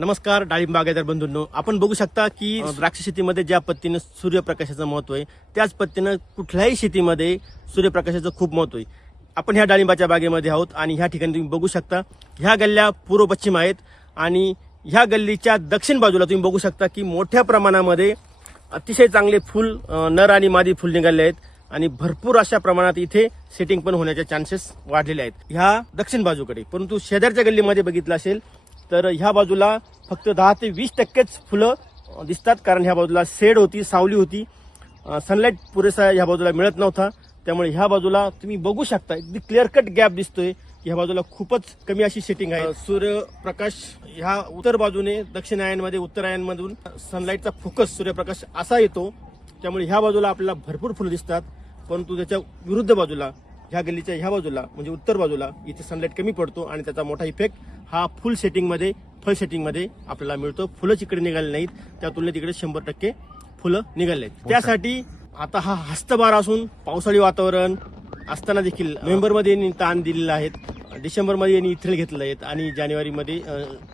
नमस्कार डाळिंब बागायतदार बंधूंनो, आपण बघू शकता की द्राक्ष शेतीमध्ये ज्या पद्धतीनं सूर्यप्रकाशाचं महत्व आहे त्याच पद्धतीनं कुठल्याही शेतीमध्ये सूर्यप्रकाशाचं खूप महत्व आहे. आपण ह्या डाळिंबाच्या बागेमध्ये आहोत आणि ह्या ठिकाणी तुम्ही बघू शकता ह्या गल्ल्या पूर्व पश्चिम आहेत आणि ह्या गल्लीच्या दक्षिण बाजूला तुम्ही बघू शकता की मोठ्या प्रमाणामध्ये अतिशय चांगले फुल नर आणि मादी फुल निघाले आहेत आणि भरपूर अशा प्रमाणात इथे सेटिंग पण होण्याचे चान्सेस वाढलेले आहेत ह्या दक्षिण बाजूकडे. परंतु शेजारच्या गल्लीमध्ये बघितलं असेल तर ह्या बाजूला फक्त 10 ते 20% फुलं दिसतात, कारण ह्या बाजूला शेड होती, सावली होती, सनलाईट पुरेसा ह्या बाजूला मिळत नव्हता. त्यामुळे ह्या बाजूला तुम्ही बघू शकता अगदी क्लिअर कट गॅप दिसतोय की ह्या बाजूला खूपच कमी अशी सेटिंग आहे. सूर्यप्रकाश ह्या उत्तर बाजूने दक्षिण आयनमध्ये उत्तर आयनमधून सनलाईटचा फोकस सूर्यप्रकाश असा येतो, त्यामुळे ह्या बाजूला आपल्याला भरपूर फुलं दिसतात. परंतु त्याच्या विरुद्ध बाजूला ह्या गल्लीच्या ह्या बाजूला म्हणजे उत्तर बाजूला इथे सनलाईट कमी पडतो आणि त्याचा मोठा इफेक्ट हा फुल सेटिंगमध्ये फळ सेटिंगमध्ये आपल्याला मिळतो. फुलं इकडे निघाले नाहीत, त्या तुलनेत इकडे 100% फुलं निघाले आहेत. त्यासाठी आता हा हस्तभार असून पावसाळी वातावरण असताना देखील नोव्हेंबरमध्ये यांनी ताण दिलेला आहे, डिसेंबरमध्ये यांनी इथेल घेतलं आहेत आणि जानेवारीमध्ये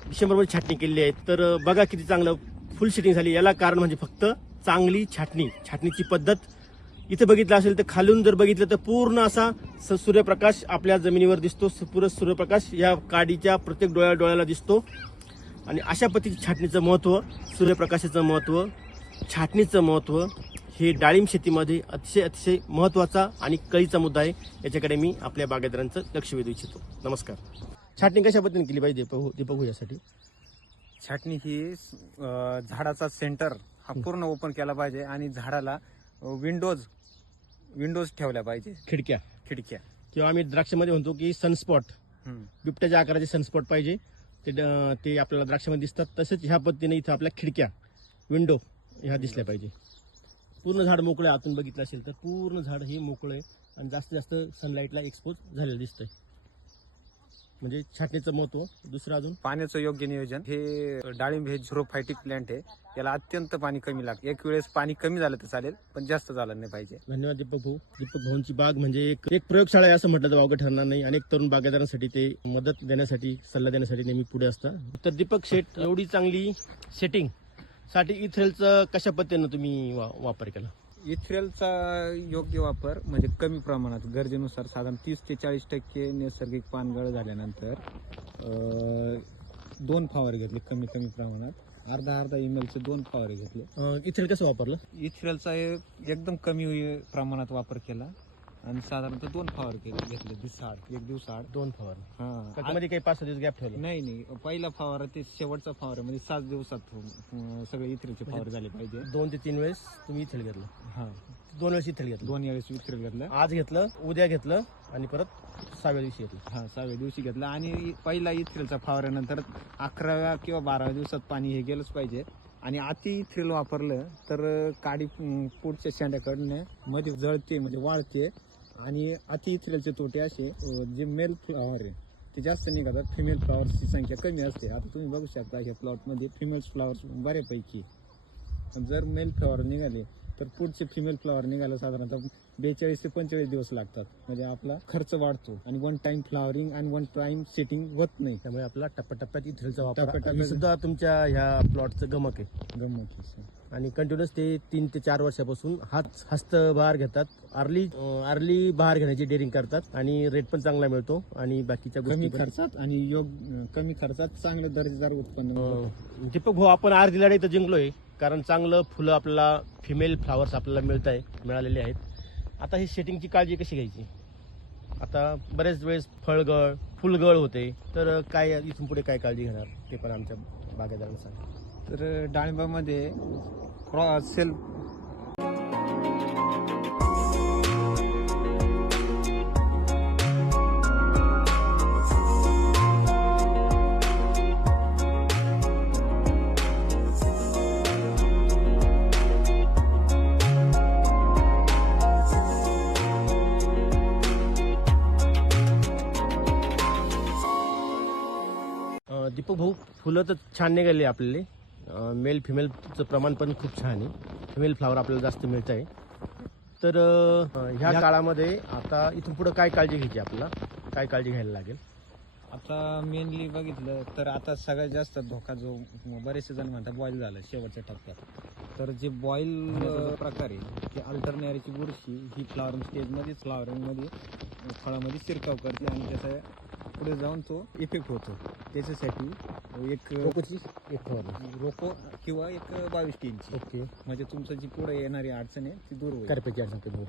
डिसेंबरमध्ये छाटणी केलेली आहे. तर बघा किती चांगलं फुल सेटिंग झाली. याला कारण म्हणजे फक्त चांगली छाटणीची पद्धत. इथे बघितलं असेल तर खालून जर बघितलं तर पूर्ण असा सूर्यप्रकाश आपल्या जमिनीवर दिसतो. पूर्ण सूर्यप्रकाश या काडीच्या प्रत्येक डोळ्याला दिसतो आणि अशा पद्धतीची छाटणीचं महत्व, सूर्यप्रकाशाचं महत्व, छाटणीचं महत्व हे डाळिंब शेतीमध्ये अतिशय महत्वाचा आणि कळीचा मुद्दा आहे. याच्याकडे मी आपल्या बागायतदारांचं लक्ष वेधू इच्छितो. नमस्कार. छाटणी कशा पद्धतीने केली पाहिजे दीपक यासाठी? छाटणी ही झाडाचा सेंटर हा पूर्ण ओपन केला पाहिजे आणि झाडाला विंडोज ठेवल्या पाहिजे, खिडक्या किंवा आम्ही द्राक्षामध्ये म्हणतो की सनस्पॉट, बिबट्याच्या आकाराचे सनस्पॉट पाहिजे, ते आपल्याला द्राक्षामध्ये दिसतात. तसेच ह्या पद्धतीने इथं आपल्या खिडक्या, विंडो ह्या दिसल्या पाहिजे. पूर्ण झाड मोकळं आतून बघितलं असेल तर पूर्ण झाड हे मोकळं आहे आणि जास्तीत जास्त सनलाईटला एक्सपोज झालेलं दिसतंय. म्हणजे छाटणीचं महत्व. दुसरं अजून पाण्याचं योग्य नियोजन. हे डाळिंब हे झिरोफायटिक प्लांट आहे, याला अत्यंत पाणी कमी लागतं. एक वेळेस पाणी कमी झालं तर चालेल, पण जास्त झालं नाही पाहिजे. धन्यवाद दीपक भाऊ. दीपक भाऊंची बाग म्हणजे एक प्रयोगशाळा आहे असं म्हटलं तर वावगं ठरणार नाही. अनेक तरुण बागायतदारांसाठी ते मदत देण्यासाठी, सल्ला देण्यासाठी नेहमी पुढे असतात. तर दीपक शेठ, एवढी चांगली सेटिंग साठी इथेलचं कशा पद्धतीनं तुम्ही वापर केला? इथ्रेलचा योग्य वापर म्हणजे कमी प्रमाणात, गरजेनुसार साधारण 30 ते 40% नैसर्गिक पानगळ झाल्यानंतर 2 फवारे घेतले. कमी प्रमाणात अर्धा ml चे 2 फवारे घेतले. इथेल कसं वापरलं? इथ्रेलचा एकदम कमी प्रमाणात वापर केला आणि साधारणतः 2 फवारे घेतले. एक दिवसाआड 2 फवारे. हा, मध्ये काही 5-6 दिवस गॅप ठेवला? नाही, पहिला फवारा ते शेवटचा फवारा म्हणजे 7 दिवसात सगळे इथ्रेलचे फवारे झाले पाहिजे. 2 ते 3 वेळेस तुम्ही इथेल घेतलं? हा, 2 वेळेस इथेल घेतलं. 2 वेळेस इथ्रेल घेतलं. आज घेतलं, उद्या घेतलं आणि परत 6व्या दिवशी घेतलं. हा, 6व्या दिवशी घेतलं. आणि पहिला इथ्रेलचा फवाऱ्यानंतर 11व्या किंवा 12व्या दिवसात पाणी हे गेलंच पाहिजे. आणि अति इथ्रेल वापरलं तर काडी पुढच्या शेंड्याकडनं मध्ये जळते, म्हणजे वाळते. आणि अति इथ्रेलचे तोटे असे, जे मेल फ्लॉवर आहे ते जास्त निघतात, फिमेल फ्लॉवरची संख्या कमी असते. आता तुम्ही बघू शकता ह्या प्लॉटमध्ये फिमेल फ्लॉवर्स बऱ्यापैकी. जर मेल फ्लॉवर निघाले तर पुढचे फिमेल फ्लॉवर निघायला साधारणतः 42 ते 45 दिवस लागतात. म्हणजे आपला खर्च वाढतो आणि 1 टाइम फ्लॉवरिंग आणि 1 टाइम सेटिंग होत नाही. त्यामुळे आपला टप्प्याटप्प्यात इथेलचा वापर सुद्धा तुमच्या ह्या प्लॉटचं गमक आहे. आणि कंटिन्युअस ते 3 ते 4 वर्षापासून हस्तबहार घेतात. अर्ली बहार घेण्याची डेअरिंग करतात आणि रेट पण चांगला मिळतो आणि बाकीच्या कमी खर्चात आणि कमी खर्चात चांगलं दर्जेदार उत्पन्न. दीपक भाऊ, आपण अर्धी लढाई तर जिंकलोय, कारण चांगलं फुलं आपल्याला, फिमेल फ्लावर्स आपल्याला मिळालेले आहेत. आता ही सेटिंगची काळजी कशी घ्यायची? आता बरेच वेळेस फळगळ, फुलगळ होते, तर काय इथून पुढे काय काळजी घेणार ते पण आमच्या बागायतदारांना सांगा. तर डाळिंबामध्ये क्रॉस सेल दीपक भाऊ, फुलं तर छान निघाली आपल्याला. मेल फिमेलचं प्रमाण पण खूप छान आहे. फिमेल फ्लावर आपल्याला जास्त मिळत आहे. तर ह्या काळामध्ये आता इथून पुढे काय काळजी घ्यायची, आपल्याला काय काळजी घ्यायला लागेल? आता मेनली बघितलं तर आता सगळ्यात जास्त धोका जो बरेचसे जण म्हणतात बॉईल झालं शेवटच्या टप्प्यात. तर जे बॉईल प्रकार आहे की अल्टरनेरीची बुरशी ही फ्लॉवरिंग स्टेजमध्ये फ्लॉवरिंगमध्ये फळामध्ये शिरकाव करते आणि त्याचा पुढे जाऊन तो इफेक्ट होतो. त्याच्यासाठी एक रोको किंवा एक 22 टीनची ओके. म्हणजे तुमचं जी पुढे येणारी अडचण आहे ती दूर होईल. करप्याची अडचण कमी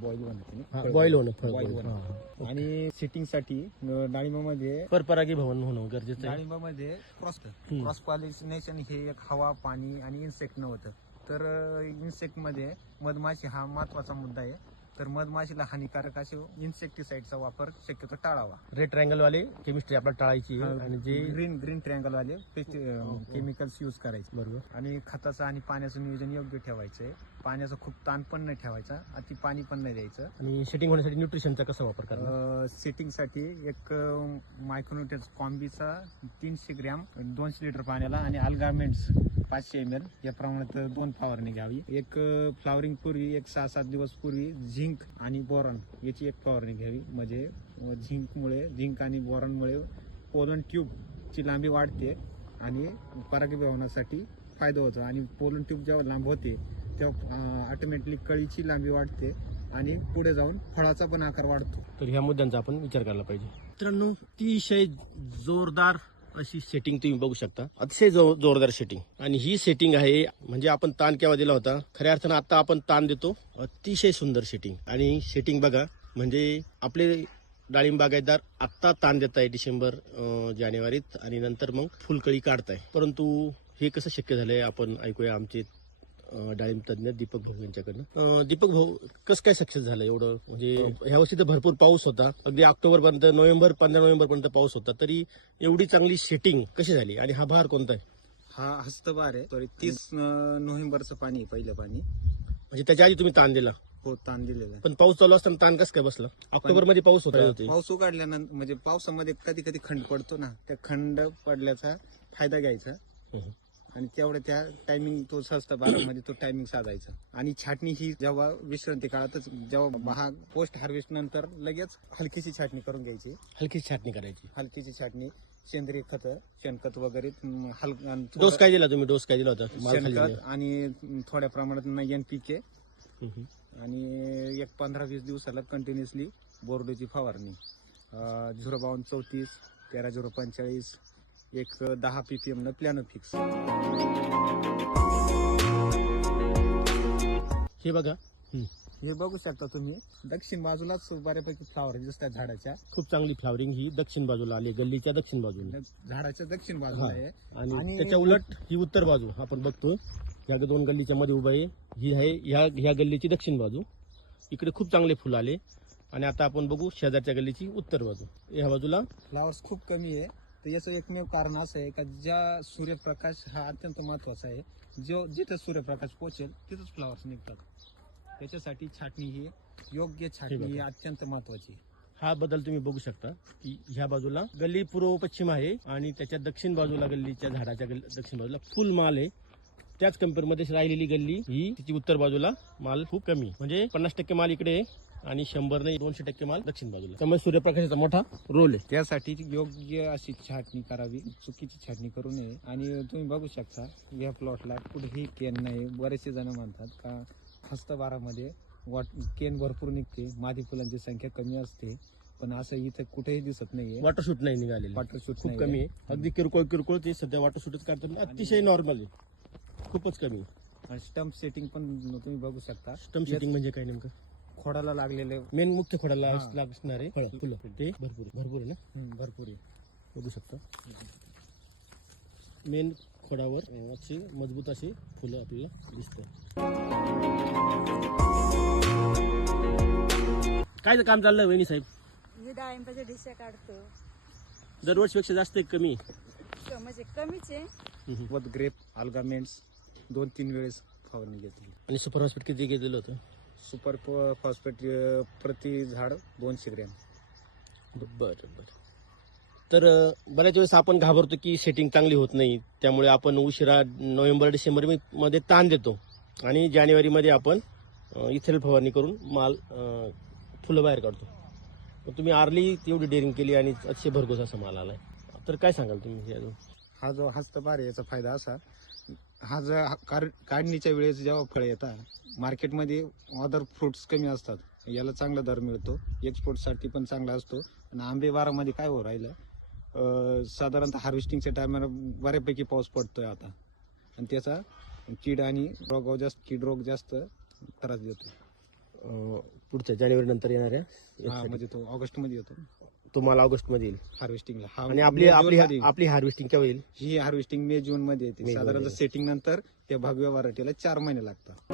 बॉईल होण्याची बॉईल होणं बॉईल होणं. आणि सिटिंगसाठी डाळिंबामध्ये परपरागी भवन होणं गरजेचं आहे. डाळिंबामध्ये क्रॉस पॉलिनेशन हे एक हवा, पाणी आणि इन्सेक्ट नव्हतं. तर इन्सेक्ट मध्ये मधमाशी हा महत्वाचा मुद्दा आहे. तर मधमाशीला हानिकारक असे इन्सेक्टिसाइडचा वापर शक्यतो टाळावा. रेड ट्रायंगल वाले केमिस्ट्री आपल्याला टाळायची आहे आणि जे ग्रीन ट्रँगल वाले केमिकल्स यूज करायचे. बरोबर. आणि खताचं आणि पाण्याचं नियोजन योग्य ठेवायचंय. पाण्याचा खूप ताण पण नाही ठेवायचा, अति पाणी पण नाही द्यायचं. आणि सेटिंग होण्यासाठी न्यूट्रिशनचा कसा वापर करणार? सेटिंगसाठी एक मायक्रोन्युट्रिएंट्स कॉम्बीचा 300 ग्रॅम 200 लिटर पाण्याला आणि अल्गामेंट्स 500 ml या प्रमाणात 2 फवारणी घ्यावी. एक फ्लावरिंग पूर्वी एक 6-7 दिवस पूर्वी झिंक आणि बोरॉन याची एक फवारणी घ्यावी. म्हणजे झिंक आणि बोरॉनमुळे पोलन ट्यूबची लांबी वाढते आणि परागीभवनासाठी फायदा होतो. आणि पोलन ट्यूब जेव्हा लांब होते तेव्हा ऑटोमॅटिकली कळीची लांबी वाढते आणि पुढे जाऊन फळाचा पण आकार वाढतो. तर ह्या मुद्द्यांचा आपण विचार करायला पाहिजे. मित्रांनो, अतिशय जोरदार अशी सेटिंग तुम्ही बघू शकता. अतिशय जोरदार सेटिंग. आणि ही सेटिंग आहे म्हणजे आपण ताण केव्हा दिला होता, खऱ्या अर्थानं आता आपण ताण देतो. अतिशय सुंदर सेटिंग. आणि सेटिंग बघा म्हणजे आपले डाळिंब बागायतदार आत्ता ताण देत आहे डिसेंबर जानेवारीत आणि नंतर मग फुलकळी काढताय. परंतु हे कसं शक्य झालंय आपण ऐकूया आमचे डाळिंब तज्ञ दीपक भाऊ यांच्याकडनं. दीपक भाऊ, कसं काय सक्सेस झालं एवढं? म्हणजे ह्या वर्षी तर भरपूर पाऊस होता, अगदी ऑक्टोबर पर्यंत 15 नोव्हेंबर पर्यंत पाऊस होता, तरी एवढी चांगली सेटिंग कशी झाली? आणि हा बहार कोणता आहे? हा हस्तबार आहे. सॉरी 30 नोव्हेंबरचं पाणी आहे, पहिलं पाणी. म्हणजे त्याच्या आधी तुम्ही ताण दिला? हो, ताण दिलेला आहे. पण पाऊस चालू असताना ताण कसं काय बसला? ऑक्टोबर मध्ये पाऊस होता. पाऊस उघडल्यानंतर म्हणजे पावसामध्ये कधी कधी खंड पडतो ना, त्या खंड पडल्याचा फायदा घ्यायचा आणि तेवढं त्या टायमिंग तो मध्ये तो टायमिंग साधायचा. आणि छाटणी ही जेव्हा विश्रांती काळातच, जेव्हा हा पोस्ट हार्वेस्ट नंतर लगेच हलकीची छाटणी करून घ्यायची. हलकी छाटणी करायची. हलकीची छाटणी, सेंद्रिय खत, शेणखत वगैरे डोस काय दिला तुम्ही? डोस काय दिला होता? शेणखत आणि थोड्या प्रमाणात NPK आणि एक 15-20 दिवसाला कंटिन्युअसली बोर्डोची फवारणी. 05234, 13045, एक 10 ppm न प्लॅनो फिक्स. हे बघा, हे बघू शकता तुम्ही. दक्षिण बाजूलाच बऱ्यापैकी फ्लावर दिसतात झाडाच्या. खूप चांगली फ्लावरिंग ही दक्षिण बाजूला आली, गल्लीच्या दक्षिण बाजूला. झाडाच्या दक्षिण बाजूला आहे. आणि त्याच्या उलट ही उत्तर बाजू आपण बघतो. या 2 गल्लीच्या मध्ये उभं आहे, ही आहे ह्या गल्लीची दक्षिण बाजू. इकडे खूप चांगले फुल आले. आणि आता आपण बघू शेजारच्या गल्लीची उत्तर बाजू. या बाजूला फ्लावर्स खूप कमी आहे. तर याचं एकमेव कारण असं आहे का ज्या सूर्यप्रकाश हा अत्यंत महत्वाचा आहे. जिथं सूर्यप्रकाश पोहोचेल तिथंच फ्लावर्स निघतात. त्याच्यासाठी छाटणी ही योग्य छाटणी ही अत्यंत महत्वाची. हा बदल तुम्ही बघू शकता की ह्या बाजूला गल्ली पूर्व पश्चिम आहे आणि त्याच्या दक्षिण बाजूला गल्लीच्या झाडाच्या दक्षिण बाजूला फुल माल आहे. त्याच कंपेअरमध्ये राहिलेली गल्ली ही तिची उत्तर बाजूला माल खूप कमी, म्हणजे 50% माल इकडे आहे आणि 100 नाही 200% माल दक्षिण बाजूला. त्यामुळे सूर्यप्रकाशाचा मोठा रोल आहे. त्यासाठी योग्य अशी छाटणी करावी, चुकीची छाटणी करू नये. आणि तुम्ही बघू शकता या प्लॉटला कुठेही केन नाही. बरेचसे जण म्हणतात का हस्तबारामध्ये केन भरपूर निघते, मादी फुलांची संख्या कमी असते, पण असं इथं कुठेही दिसत नाहीये. वॉटरशूट नाही निघालेले, वॉटरशूट खूप कमी आहे. अगदी किरकोळ ते सध्या वॉटरशूटच करतात. अतिशय नॉर्मल आहे, खूपच कमी. स्टंप सेटिंग पण तुम्ही बघू शकता. स्टंप सेटिंग म्हणजे काय नेमकं? खोडाला लागलेले मेन मुख्य खोडाला लागणारे फुलं ते भरपूर आहे ना? भरपूर आहे, बघू शकता. मेन खोडावर असे मजबूत असे फुलं आपल्याला दिसतात. काय काम चाललंय वहिनी साहेब? मी डाळिंबाच्या डिशा काढतो. दरवर्षीपेक्षा जास्त आहे कमी? म्हणजे कमीच आहे. व ग्रेप अल्गामेंट्स 2-3 वेळेस फवारणी घेतली. आणि सुपर हॉस्पिटल किती घेतलेलं होतं? सुपर फॉस्फेट प्रति झाड 200 ग्रॅम. बरं. तर बऱ्याच वेळेस आपण घाबरतो की सेटिंग चांगली होत नाही, त्यामुळे आपण उशिरा नोव्हेंबर डिसेंबर मध्ये ताण देतो आणि जानेवारीमध्ये आपण इथेल फवारणी करून माल फुलं बाहेर काढतो. तुम्ही आरली तेवढी डेअरिंग केली आणि अतिशय भरघोस असा माल आलाय, तर काय सांगाल तुम्ही यातून? हा जो हस्तभार आहे याचा फायदा असा, हा जर काढणीच्या वेळेस जेव्हा फळे येतात मार्केटमध्ये अदर फ्रुट्स कमी असतात, याला चांगला दर मिळतो, एक्सपोर्टसाठी पण चांगला असतो. आणि आंबे बारामध्ये काय हो राहिलं, साधारणतः हार्वेस्टिंगच्या टायमाला बऱ्यापैकी पाऊस पडतोय आता, आणि त्याचा कीड आणि कीड रोग जास्त त्रास देतो. पुढच्या जानेवारी नंतर येणाऱ्या हा म्हणजे तो ऑगस्ट मध्ये येतो तुम्हाला ऑगस्ट मध्ये येईल हार्वेस्टिंगला. हा आणि आपली मे, आपली जूनमध्ये. आपली हार्वेस्टिंग केव्हा येईल? ही हार्वेस्टिंग मे जून मध्ये येते. मे, साधारणतः जून. सेटिंग नंतर त्या भगव्या व्हरायटीला 4 महिने लागतात.